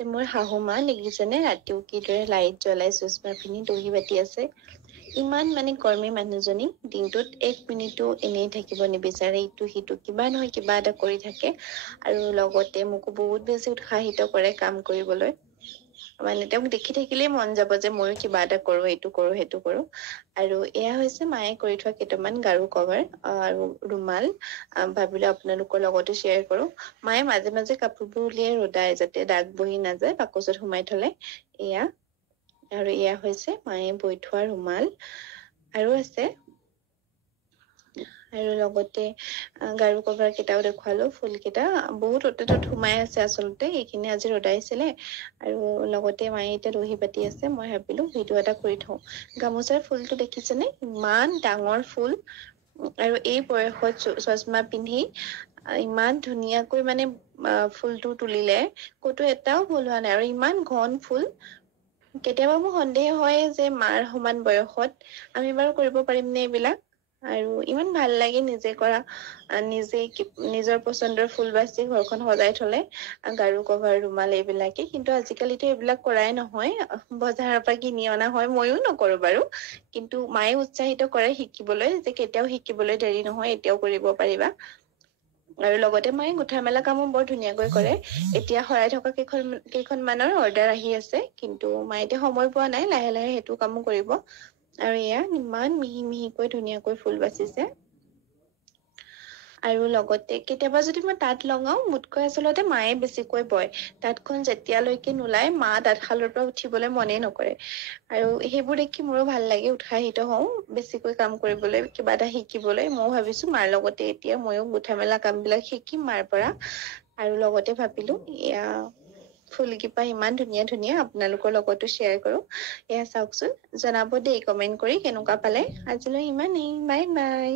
মোৰ শাহু মা দেখিছেনে ৰাতিও কিদৰে লাইট জ্বলাই চচমা পিন্ধি দহি বাতি আছে। ইমান মানে কৰ্মী মানুহজনী দিনটোত 1 মিনিটো এনেই থাকিব নিবিচাৰে, ইটো সিটো কিবা নহয় কিবা এটা কৰি থাকে। আৰু লগতে মোকো বহুত বেছি উৎসাহিত কৰে কাম কৰিবলৈ। মানে তেওঁক দেখি থাকিলেই মন যাব যে ময়ো কিবা এটা কৰো, এইটো কৰো সেইটো কৰো। আৰু এয়া হৈছে মায়ে কৰি থোৱা কেইটামান গাৰু কভাৰ আৰু ৰুমাল। ভাবিলো আপোনালোকৰ লগতো শ্বেয়াৰ কৰো। মায়ে মাজে মাজে কাপোৰবোৰ উলিয়াই ৰ'দাই যাতে দাগ বহি নাযায় বাকচত সোমাই থলে। এয়া আৰু এয়া হৈছে মায়ে বৈ থোৱা ৰুমাল। আৰু আছে আৰু লগতে গাৰু কভাৰ কেইটাও দেখুৱালো, ফুল কেইটা বহুত অতে তত সোমাই আছে আচলতে, এইখিনি আজি ৰদাইছিলে। আৰু লগতে মায়ে এতিয়া দহি পাতি আছে, মই ভাবিলো ভিডিঅ' এটা কৰি থওঁ। গামোচাৰ ফুলটো দেখিছেনে ইমান ডাঙৰ ফুল। আৰু এই বয়সত চচমা পিন্ধি ইমান ধুনীয়াকৈ মানে ফুলটো তুলিলে, ক'তো এটাও ভুল হোৱা নাই আৰু ইমান ঘন ফুল। কেতিয়াবা মোৰ সন্দেহ হয় যে মাৰ সমান বয়সত আমি বাৰু কৰিব পাৰিম নে এইবিলাক। আৰু ইমান ভাল লাগে নিজে কৰা, নিজে নিজৰ পচন্দৰ ফুল বাচি ঘৰখন সজাই থলে। গাৰু কভাৰ ৰুমাল এইবিলাকে, কিন্তু আজিকালিতো এইবিলাক কৰাই নহয়, বজাৰৰ পৰা কিনি অনা হয়। মইও নকৰো বাৰু, কিন্তু মায়ে উৎসাহিত কৰে শিকিবলৈ, যে কেতিয়াও শিকিবলৈ দেৰি নহয় এতিয়াও কৰিব পাৰিবা। আৰু লগতে মায়ে গোঠা মেলা কামো বৰ ধুনীয়াকৈ কৰে। এতিয়া শৰাই থকা কেইখনমানৰ অৰ্ডাৰ আহি আছে, কিন্তু মায়ে এতিয়া সময় পোৱা নাই, লাহে লাহে সেইটো কামো কৰিব। আৰু এয়া ইমান মিহি মিহিকৈ ধুনীয়াকৈ ফুল বাচিছে। আৰু লগতে কেতিয়াবা যদি মই তাঁত লগাও, মোতকৈ আচলতে মায়ে বেছিকৈ বয়। তাঁতখন যেতিয়ালৈকে নোলাই মা তাঁতশালৰ পৰা উঠিবলৈ মনেই নকৰে। আৰু সেইবোৰ দেখি মোৰো ভাল লাগে, উৎসাহিত হওঁ বেছিকৈ কাম কৰিবলৈ, কিবা এটা শিকিবলৈ। ময়ও ভাবিছো মাৰ লগতে এতিয়া ময়ো গোঠা মেলা কাম বিলাক শিকিম মাৰ পৰা। আৰু লগতে ভাবিলো এয়া ফুল কিপা ইমান ধুনীয়া ধুনীয়া, আপোনালোকৰ লগতো শ্বেয়াৰ কৰো। এয়া চাওকচোন, জনাব দেই কমেন্ট কৰি কেনেকুৱা পালে। আজিলৈ ইমানেই, বাই বাই।